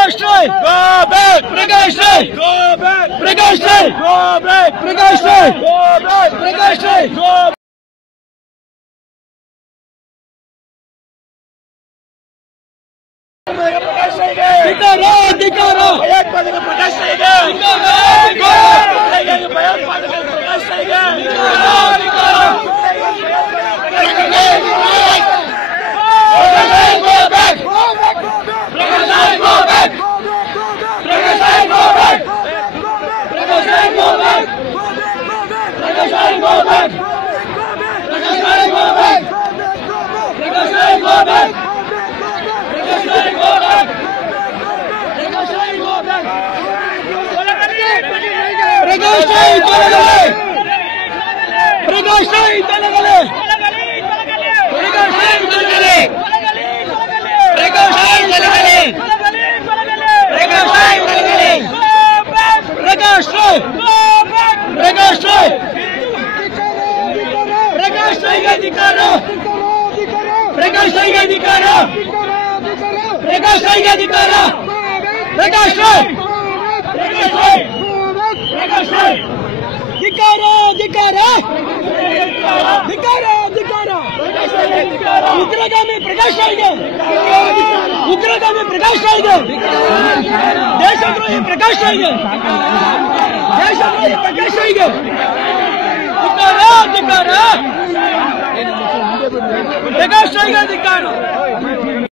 Prakash Rai! Go back! Prakash Rai! Go back! Prakash Rai! Go back! Prakash Rai! Go back! Prakash Rai! Go back! ಧಿಕ್ಕಾರ ಧಿಕ್ಕಾರ ಭಯೋತ್ಪಾದಕ ಪ್ರಕಾಶ್ ರೈಗೆ ಭಯೋತ್ಪಾದಕ ಪ್ರಕಾಶ್ ರೈಗೆ प्रकाश Rai तलगले प्रकाश Rai तलगले प्रकाश Rai तलगले प्रकाश Rai तलगले प्रकाश Rai प्रकाश Rai प्रकाश Rai का धिक्कार प्रकाश Rai का धिक्कार प्रकाश Rai का धिक्कार प्रकाश Rai प्रकाश Rai ಧಿಕ್ಕಾರ ಧಿಕ್ಕಾರ ಧಿಕ್ಕಾರ ಧಿಕ್ಕಾರ ಉಗ್ರಗಾಮಿ ಪ್ರಕಾಶ್ ರೈಗೆ ಉಗ್ರಗಾಮಿ ಪ್ರಕಾಶ್ ರೈಗೆ ದೇಶದ್ರೋಹಿ ಪ್ರಕಾಶ್ ರೈಗೆ ದೇಶದ್ರೋಹಿ ಪ್ರಕಾಶ್ ರೈಗೆ ಧಿಕ್ಕಾರ ಧಿಕ್ಕಾರ ಪ್ರಕಾಶ್ ರೈಗೆ ಧಿಕ್ಕಾರ